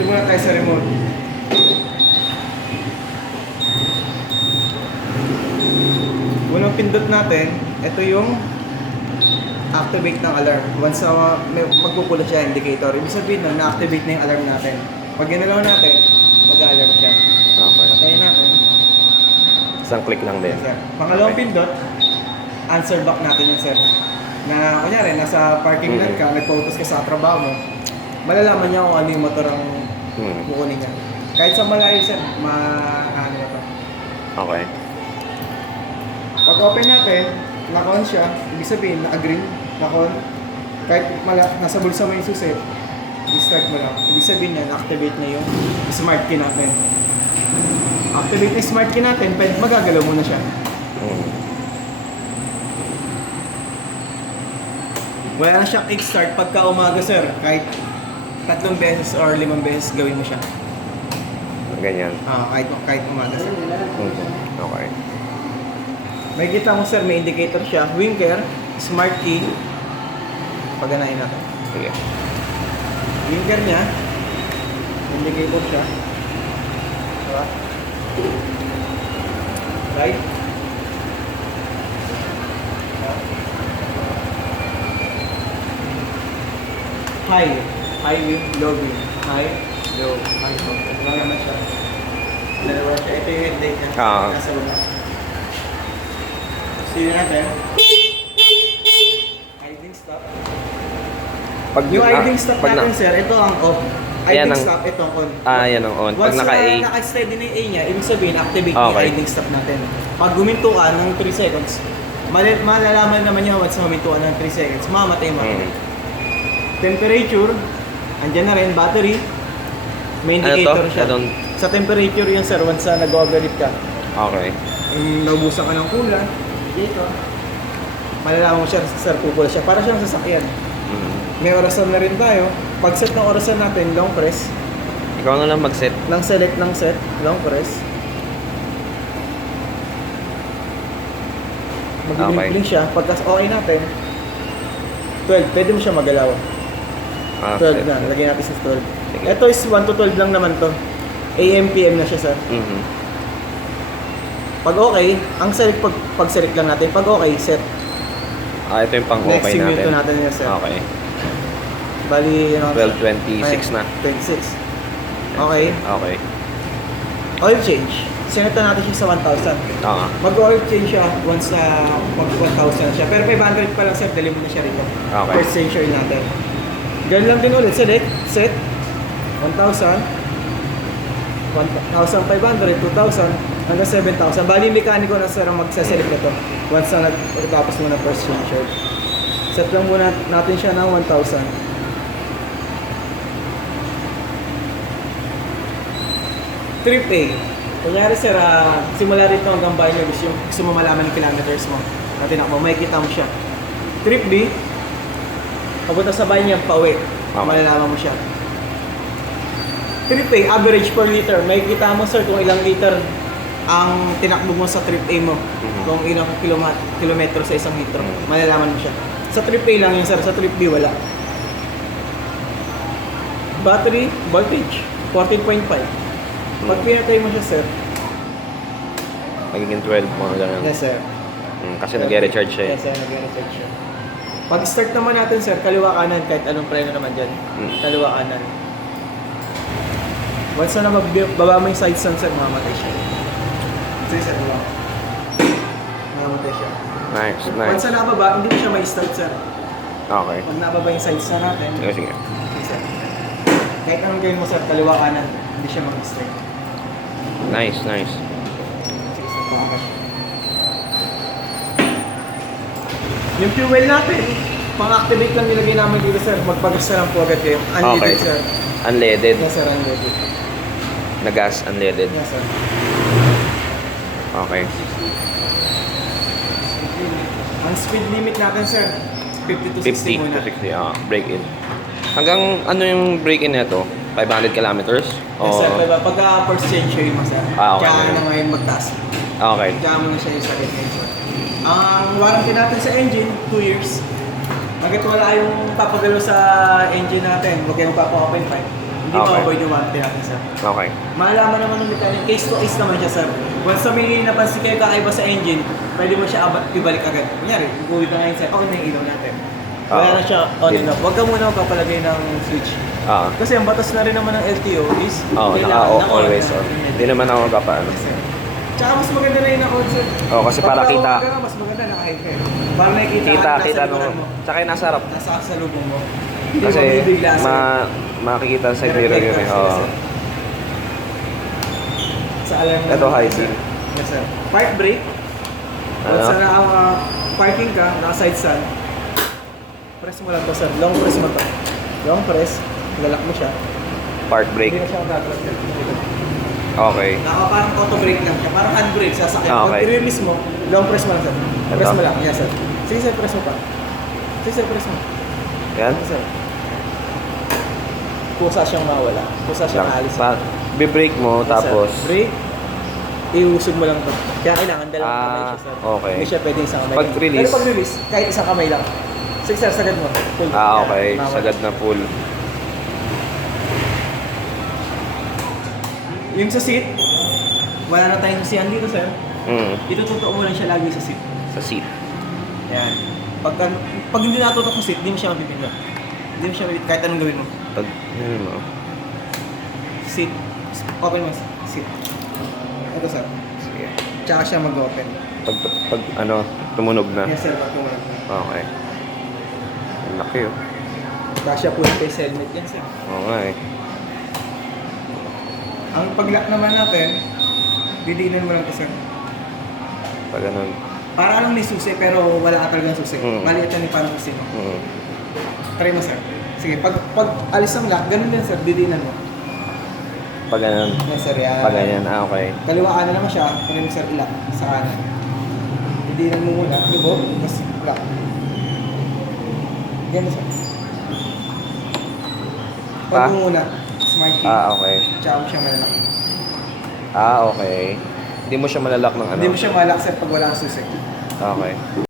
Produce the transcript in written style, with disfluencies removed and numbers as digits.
Ito muna tayo sa remote. Unang pindot natin, ito yung activate ng alarm. Once magpupula siya indicator, ibig sabihin nun, na-activate na yung alarm natin. Pag ginalaw natin, mag-alarm siya. Okay. Patayin natin. Isang click lang din. Yes, sir. Pangalawang Okay. pindot, answer back natin yun, sir. Na, kunyari, nasa parking lot ka, nagpa-utos ka sa trabaho mo, malalaman niya kung ano yung motor ang kukunin niya. Kahit sa malayo, sir, ano na to. Okay. Pag open natin, naka-on siya, ibig sabihin, naka-green, naka-on. Kahit nasa bulsa mo yung susi, i-start mo lang. Ibig sabihin niya, na-activate na yung smart key natin. Activate na smart key natin, magagalaw mo na siya. Wala na siyang kickstart pagka umaga, sir. Kahit 3 beses or 5 beses gawin mo siya. Ganyan. Kahit umaga, sir. Okay. May kita mo, sir, may indicator siya. Winker, smart key. Paganahin natin. Sige. Winker niya. Indicator siya. Diba? Right? High. High wing, low wing. High, low, high, low. Lang naman siya. Dalawa siya. Ito yung headlight niya. Nasa baba. Sige natin. Idling stop. Yung idling stop natin, sir, ito ang off. Idling stop, ito ang on. Yan ang on. Pag Once naka-A. naka-steady na yung A niya, ibig sabihin, activate yung idling stop natin. Pag guminto ka ng 3 seconds, malalaman naman niya once huminto ka ng 3 seconds, mamatay mo. Temperature, andyan na rin, battery, may indicator siya. Sa temperature yun, sir, once nag-overheat ka. Okay. Naubusan ka ng kulan, dito, malalaman mo siya, sir, pupula siya. Para siyang sasakyan. May orasan na rin tayo. Pag set ng orasan natin, long press. Ikaw na lang mag-set. Nang select ng set, long press. Mag-blink siya. Pagkas okay natin, 12, pwede mo siya magalaw. 12 na, lagyan natin sa 12. Sige. Ito is 1 to 12 lang naman to. AM, PM na siya, sir. Pag okay, ang select, pag select lang natin. Pag okay, set. Ito yung pang okay natin. Next minuto natin yung set. Okay. Bali, 12:26 na. 26. Okay. Okay. Oil change. Sineta natin siya sa 1,000. Mag-oil change siya once na mag-1,000 na siya. Pero 500 pa lang, sir, dali mo na siya rito. Okay. First change oil natin. Ganun lang din ulit. Select, set, 1,000, 1,500, 2,000, hanggang 7,000. Bali, mekaniko na, sir, ang magsaselect nito. Once na tapos mo na first change oil. Set lang muna natin siya ng 1,000. Trip A. Kunyari, sir, simula rito hanggang bahay nyo, gusto mo malaman yung kilometers mo. Natin ako, may kita mo siya. Trip B, papunta sa bahay niya, pauwi. Malalaman mo siya. Trip A, average per liter. May kita mo, sir, kung ilang liter ang tinakbo mo sa trip A mo. Kung ilang kilometro sa isang litro. Malalaman mo siya. Sa trip A lang yun, sir. Sa trip B, wala. Battery, voltage, 14.5. Pag pinatay mo siya, sir. Magiging 12 mga ganun. Yes, sir. Kasi nag-recharge siya. Yes, sir. Nag-recharge siya. Pag start naman natin, sir, kaliwa kanan, kahit anong preno naman dyan. Kaliwa kanan. Once na baba mo yung side stand, sir, mamamatay siya. Sige, sir, baba. Mamamatay siya. Nice. Once na nababa, hindi mo siya may start, sir. Okay. Pag nababa yung side stand natin, Sige. sir. Kahit anong gawin mo, sir, kaliwa kanan, hindi siya mag-start. Nice. Sige, sir, baba siya. Yung fuel natin, pang-activate lang nilagay namin dito, sir. Magpagasta lang po agad kayo. Unleaded, sir. Unleaded. Yes, sir, unleaded. Na gas unleaded. Yes, sir. Okay. Ang speed limit natin, sir, 50 to 60 50 muna. to 60. Break-in. Hanggang ano yung break-in nito? 500 kilometers? Yes, sir. Diba? Pagka first change mo, sir. Okay. Kaya na ngayon magtaas. Okay. Kaya mo na siya yung sakit ngayon, sir. Ang warranty natin sa engine, 2 years. Hanggat wala yung papagalo sa engine natin, huwag kayong papa-open pipe. Hindi Okay. ma-avoid yung warranty natin, sir. Okay. Malaman naman ng mechanic, case to case naman siya, sir. Once na may napansin kayo kakaiba sa engine, pwede mo siya ibalik agad. Kunyari, uwi ka ngayon, sir, okay na yung ilaw natin. Wala Oo. na siya on and off. Huwag ka muna magpapalagay ng switch. Ah. Kasi ang batas na rin naman ng LTO is Oo, always on. Hindi naman ako magpapaano. Yes, sir. Tsaka mas maganda na yung naka-on, sir. Oo, kasi para Pag kita. naka-on ka, mas maganda naka-high ka. Para nakikita Kita, nasa kita likuran nung... mo. Tsaka yung nasa harap. Nasa kasalubong mo. Hindi Kasi mo bibigla, sir. makikita sa mirror yun eh. Oo. Sa alarm na. Ito, high beam. Yes, sir. Park brake. Once Ano? na parking ka, naka-side stand, press mo lang to, sir. Long press mo to. Long press, lalak mo siya. Park Hindi brake. na siya magagawa, sir. Okay. Parang auto brake lang siya. Parang handbrake sa sasakyan. Ah, okay. Pag i-release mo, long press mo lang, sir. Press Ito? mo lang. Yes, sir. Sige, sir. Press mo pa. Sige, sir. Press mo. Yan. Sige, sir. Kusa siyang mawala. Kusa siyang alis. Bi-brake mo, Yes, sir. tapos... Brake. Iusog mo lang to. Kaya kailangan dalawang Ah, kamay siya, sir. okay. Hindi siya pwede isang kamay. Pag-release? Pero pag-release, kahit isang kamay lang. Sige, sir. Sagad mo. Full. Ah, okay. Mawala. Sagad na full. Yung sa seat, wala na tayong siyan dito, sir. Itututok mo lang siya lagi sa seat. Sa seat. Yan. Pag hindi natutok sa seat, hindi mo siya mapipindot. Hindi mo siya mapipindot kahit anong gawin mo. Pag... Yun mo. Seat. Open mo. Seat. Ito, sir. Sige. Tsaka siya mag-open. Pag ano, tumunog na. Yes, sir. Pag tumulog. Okay. Ang laki oh. Tsaka siya full face helmet yan, sir. Oo nga eh. Ang pag-lock naman natin, didiinan mo lang ito, sir. Pag ganun. Para lang may susi, pero wala ka talagang susi. Maliit yan yung parang susi mo. Try mo, sir. Sige, pag alis ang lock, ganun din, sir. Didiinan mo. Pag ganun. Yes, sir. Yan. Pag ganyan. Ah, okay. Kaliwa kanan naman siya, pwede mo, sir, ilock sa kanan. Didiinan mo muna, lubog, tapos lock. Ganun, sir. Pag Pa? mo muna, smart key. Ah, okay. Tsaka mo siya malalak. Ah, okay. Hindi mo siya malalak ng ano? Hindi mo siya malak, sir, pag wala kang susi. Okay.